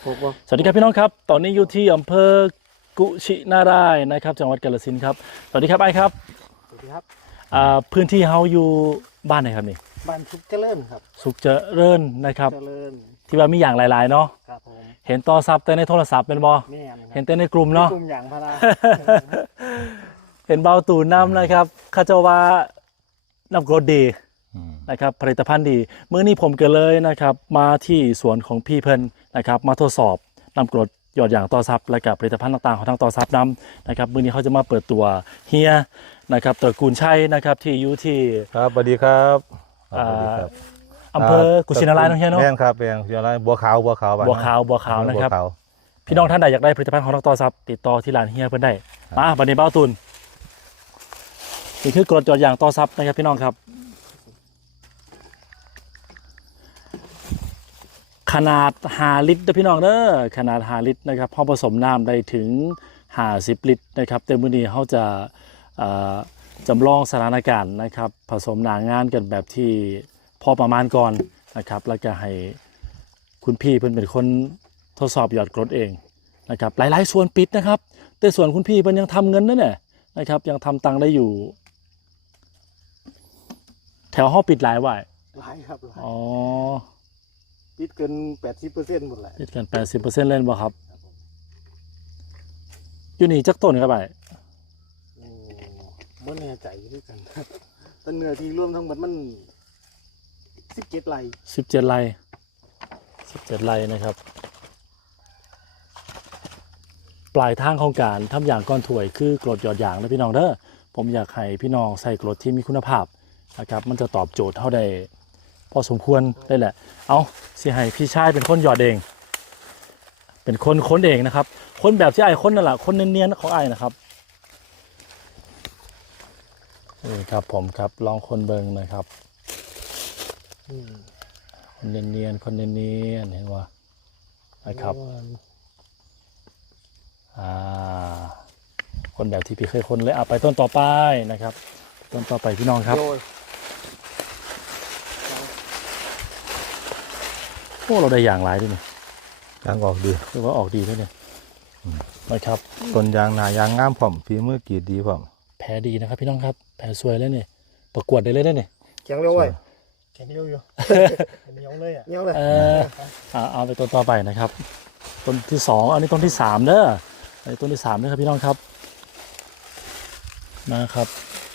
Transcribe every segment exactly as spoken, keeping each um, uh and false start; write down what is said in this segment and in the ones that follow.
สวัสดีครับพี่น้องครับตอนนี้อยู่ที่อำเภอกุชินารายณ์นะครับจังหวัดกาฬสินธุ์ครับสวัสดีครับไอ้ครับสวัสดีครับอ่าพื้นที่เฮาอยู่บ้านไหนครับนี่บ้านสุขเจริญครับสุขเจริญนะครับเจริญที่ว่ามีอย่างหลายๆเนาะครับผมเห็นต่อซับแต่ในโทรศัพท์เป็นบ่เห็นแต่ในกลุ่มเนาะกลุ่มอย่างพาราเห็นเบาตูนน้ำนะครับข้าเจ้าว่าน้ำกรดดีนะครับผลิตภัณฑ์ดีเมื่อนี้ผมก็เลยนะครับมาที่สวนของพี่เพิ่นนะครับมาทดสอบน้ำกรดหยอดอย่างต่อซับและกับผลิตภัณฑ์ต่างๆของทางต่อซับน้ำนะครับมื่อนี้เขาจะมาเปิดตัวเฮียนะครับตระกูลชัยนะครับที่อยู่ที่ครับสวัสดีครับอำเภอกุชินารายณ์น้องเฮียเนาะแม่นครับเป็นกุชินารายณ์บัวขาวบัวขาวบัวขาวบัวขาวนะครับพี่น้องท่านใดอยากได้ผลิตภัณฑ์ของทางต่อซับติดต่อที่ร้านเฮียเพิ่นได้มาบัดนี้เบ้าตูนนี่คือกรดหยอดอย่างต่อซับนะครับพี่น้องครับขนาดห้าลิตรนะพี่น้องเด้อขนาดห้าลิตรนะครับพอผสมน้ำได้ถึงห้าสิบลิตรนะครับแต่มื้อนี้เขาจะจำลองสถานการณ์นะครับผสมหนางานกันแบบที่พอประมาณก่อนนะครับแล้วก็ให้คุณพี่เพิ่นเป็นคนทดสอบหยอดกรดเองนะครับหลายๆส่วนปิดนะครับแต่ส่วนคุณพี่เพิ่นยังทำเงินนั่นแหละนะครับยังทำตังค์ได้อยู่แถวห้องปิดหลายว่ะหลายครับหลายอ๋อปิดเกินแปดสิบเปอร์เซ็นต์หมดเลยปิดกันแปดสิบเปอร์เซ็นต์เล่นบ่ครับอยู่นี่จักต้นครับไปโอ้ไม่แน่ใจด้วยกันต้นเนื้อที่รวมทั้งหมดมันสิบเจ็ดไร่สิบเจ็ดไร่สิบเจ็ดไร่นะครับปลายทางของการทำอย่างก้อนถ่วยคือกรดหยอดอย่างนะพี่น้องเด้อผมอยากให้พี่น้องใส่กรดที่มีคุณภาพนะครับมันจะตอบโจทย์เท่าใดพอสมควรได้แหละเอาสิให้พี่ชายเป็นคนหยอดเองเป็นคนค้นเองนะครับค้นแบบที่ไอ้ค้นนั่นแหละค้นเนียนๆของไอ้นะครับนี่ครับผมครับลองคนเบิงนะครับคนเนียนๆคนเนียนๆเห็นว่านะครับอ่าคนแบบที่พี่เคยคนเลยเอาไปต้นต่อไปนะครับต้นต่อไปพี่น้องครับโอ้เราได้อย่างไรด้วยนี่ยางออกดีคือว่าออกดีด้วยเนี่ยนะครับต้นยางหนายางงามผมฝีมือกรีดดีผมแพ้ดีนะครับพี่น้องครับแพ้สวยเลยเนี่ยประกวดได้เลยเนี่ยแข็งเร็วเว้ยแข็งเร็วอยู่เหนียวเลยอ่ะเหนียวเลยเออเอาไปต้นต่อไปนะครับต้นที่สองอันนี้ต้นที่สามเด้ออันนี้ต้นที่สามนะครับพี่น้องครับนะครับ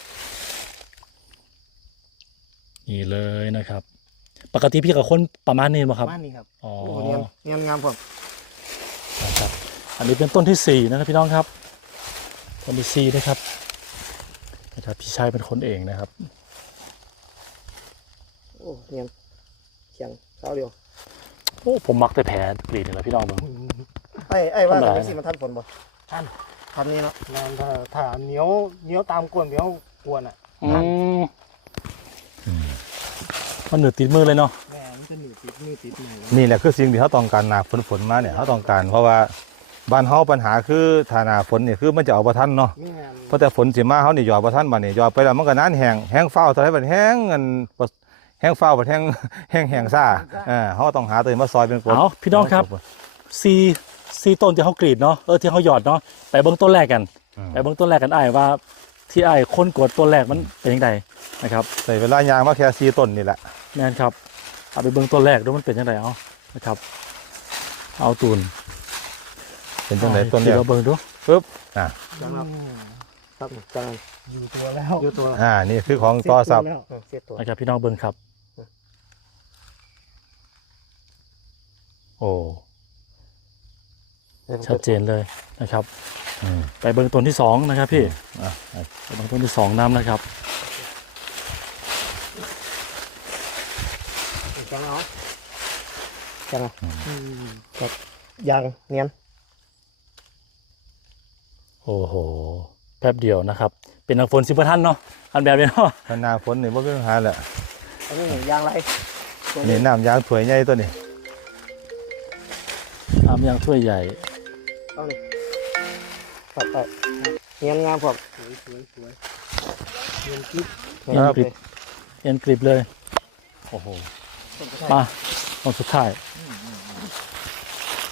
นี่เลยนะครับปกติพี่กับคนประมาณนี้มั้งครับประมาณนี้ครับอ๋อเนียนเนียนงามผมนะครับอันนี้เป็นต้นที่สี่นะครับพี่น้องครับต้นที่สี่นะครับนะครับพี่ชายเป็นคนเองนะครับโอ้เนียนเขียงเท้าเดียวโอ้ผมมักแต่แผลกรีดเลยพี่น้องบ้างไอ้ไอ้ว่าแต่ไม่สิมันทันฝนบ่ทันทันนี้เนาะนานถ้าถ้าเหนียวเหนียวตามก้นเหนียวกวนอ่ะมันเหนือติดมือเลยเนาะแม่มันจะหนีติดมือติดมือนี่แหละคือสิ่งที่เขาต้องการหนาฝนฝนมาเนี่ยเขาต้องการเพราะว่าบ้านเขาปัญหาคือถ้าหนาฝนเนี่ยคือมันจะเอาประทันเนาะเพราะแต่ฝนสิมาเขาเนี่ยหยอดประทันมาเนี่ยหยอดไปแล้วมันก็น้นแห้งแห้งเฝ้าตอนนี้มันแห้งเงินแห้งเฝ้าแบบแห้งแห้งแห้งซ่าเออเขาต้องหาตัวมาซอยเป็นกลเอาพี่น้องครับซีซีต้นที่เขากรีดเนาะเออที่เขาหยอดเนาะไปเบื้องต้นแรกกันไปเบื้องต้นแรกกันไอ้ว่าที่ไอ้คนกดต้นแรกมันเป็นยังไงนะครับใส่เวลายางมาแค่ซีต้นนี่แหละแม่นครับเอาไปเบื้องต้นแรกดูมันเป็นยังไงเอานะครับเอาตูนเป็นยังไงต้นเดียวเราเบิ่งดูปึ๊บอ่ะครับจังอยู่ตัวแล้วอยู่ตัวอ่านี่คือของต่อซับนะครับพี่น้องเบิ่งครับโอ้ชัดเจนเลยนะครับไปเบิ่งต้นที่สองนะครับพี่ไปเบิ่งต้นที่สองน้ำนะครับจังเอาจังครับยางเนียนโอ้โหแป๊บเดียวนะครับเป็นน้ำฝนสิบท่านเนาะอันแบบนี้เนาะหน้าฝนนี่ไม่เป็นปัญหาแหละอันนี้ยางไรนี่น้ำยางถวยใหญ่ตัวนี้น้ำยางถ้วยใหญ่เอาเลยปัดไปเนียนงามผมสวยสวยสวยเนียนกริบเนียนกริบเนียนกริบเลยโอ้โหมาตอนสุดท้าย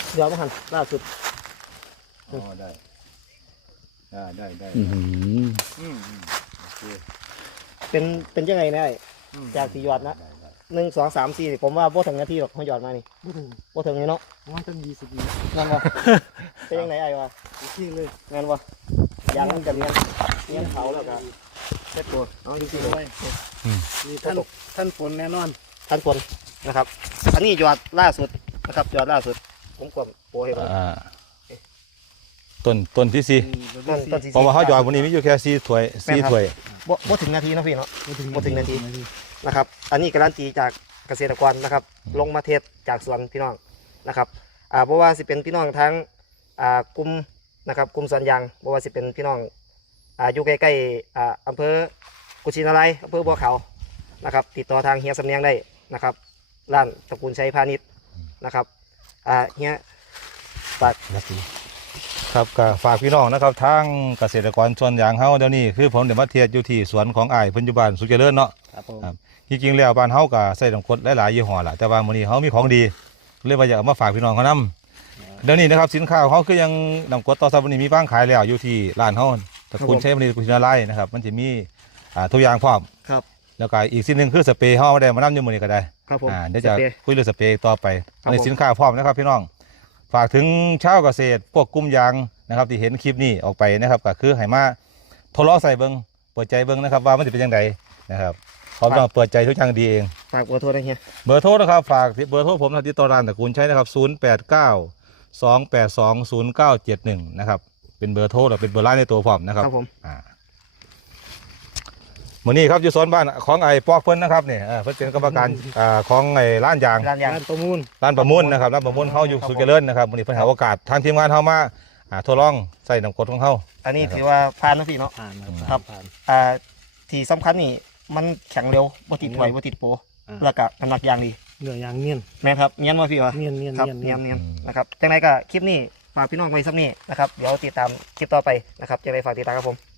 ยอดมาหันล่าสุดอ๋อได้ได้ได้ได้อื้อหืออืมอืมโอเคเป็นเป็นยังไงนะไอ้อืมจากสี่ยอดนะได้ได้หนึ่งสองสามสี่ผมว่าโบถึงนาทีหรอกเขายอดมานี่ไม่ถึงโบถึงนี่เนาะว่าตั้งยี่สิบวิงั้นวะ เป็นยังไงไอ้วะที่เลยงั้นวะยังนั่นกับเนี้ยเนี้ยเขาแล้วกันเซ็ตตัวเอาจริงๆเลยมีท่านท่านฝนแน่นอนท่านฝนนะครับ อันนี้ยอดล่าสุดนะครับยอดล่าสุดผมกดโปรให้ผมอ่าต้นต้นที่สี่ต้นต้นที่เพราะว่าเขาหยอดวันนี้มีอยู่แค่สี่ถ้วยสี่ถ้วยบ่บ่ถึงนาทีเนาะพี่เนาะ บ่ถึงนาที นะครับ อันนี้การันตีจากเกษตรกรนะครับ ลงมาเทศจากสวนพี่น้องนะครับ อ่าเพราะว่าสิเป็นพี่น้องทั้ง อ่ากลุ่มนะครับกลุ่มสวนยางเพราะว่าสิเป็นพี่น้อง อ่าอยู่ใกล้ๆ อ่าอำเภอกุชินารายณ์อำเภอบัวขาวนะครับ ติดต่อทางเฮียสำเนียงได้นะครับ ร้านตระกูลชัยพาณิชย์นะครับ อ่าเฮียฝากครับก็ฝากพี่น้องนะครับทางเกษตรกรส่วนยางเฮาเดี๋ยวนี้คือผมเดี๋ยวมาเทียบอยู่ที่สวนของอ้ายเพิ่นอยู่บ้านสุขเจริญเนาะครับผมครับ จริงๆแล้วบ้านเฮาก็ใส่น้ำกรดหลายๆยี่ห้อล่ะแต่ว่ามื้อนี้เฮามีของดีเลยว่าอยากเอามาฝากพี่น้องเขานํเดี๋ยวนี้นะครับสินค้าของเฮาคือยังน้ำกรดต่อซับวันนี้มีบ้างขายแล้วอยู่ที่ร้านเฮาตระกูลชัยมณีตระกูลชินาไลนะครับมันจะมีอ่าทุกอย่างพร้อมครับแล้วก็อีกสิ่งหนึงคือสเปรย์เฮาเอามาได้มานํอยู่มื้อนี้ก็ได้ครับผมอ่าเดี๋ยวจะสเปรย์คุยเรื่องสเปรย์ต่อไปครับอันนี้ผมสินค้าพร้อมนะครับพี่น้อง ฝากถึงชาวเกษตรพวกกลุ่มยางนะครับที่เห็นคลิปนี้ออกไปนะครับก็คือให้มาทดลองใส่เบิ้งเปิดใจเบิ้งนะครับว่ามันจะเป็นยังไงนะครับพร้อมต้องเปิดใจทุกอย่างดีเองฝากเบอร์โทรได้เฮียเบอร์โทรนะครับฝากเบอร์โทรผมนะที่ต่อร้านตระกูลใช้นะครับศูนย์ แปด เก้า สอง แปด สอง ศูนย์ เก้า เจ็ด หนึ่งนะครับเป็นเบอร์โทรและเป็นเบอร์ไลน์ในตัวพร้อมนะครับครับผมอ่ามื้อนี้ครับอยู่สวนบ้านของไอ้ปอกเพิ่นนะครับเนี่ยเพิ่นเป็นกรรมการอ่าของไอ้ร้านยางร้านยางการประมูลร้านประมุนนะครับร้านประมุนเขาอยู่สุขเจริญนะครับวันนี้เพิ่นหาโอกาสทางทีมงานเขามาอ่าทดลองใส่น้ำกรดของเขาอันนี้ถือว่าผ่านนะพี่เนาะผ่านครับผ่านอ่าที่สำคัญนี่มันแข็งเร็วบ่ติดถวยบ่ติดโปรอ่าแล้วก็น้ำหนักยางดีเหนือยางเนียนแม่นครับเนียนบ่พี่วะเนียนเนียนครับเนียนเนีเนียยนนเนียนนะครับจังไดก็คลิปนี้ฝากพี่น้องไว้ซ้ำนี้นะครับเดี๋ยวติดตามคลิปต่อไปนะครับจะไปฝากติดตามครับผม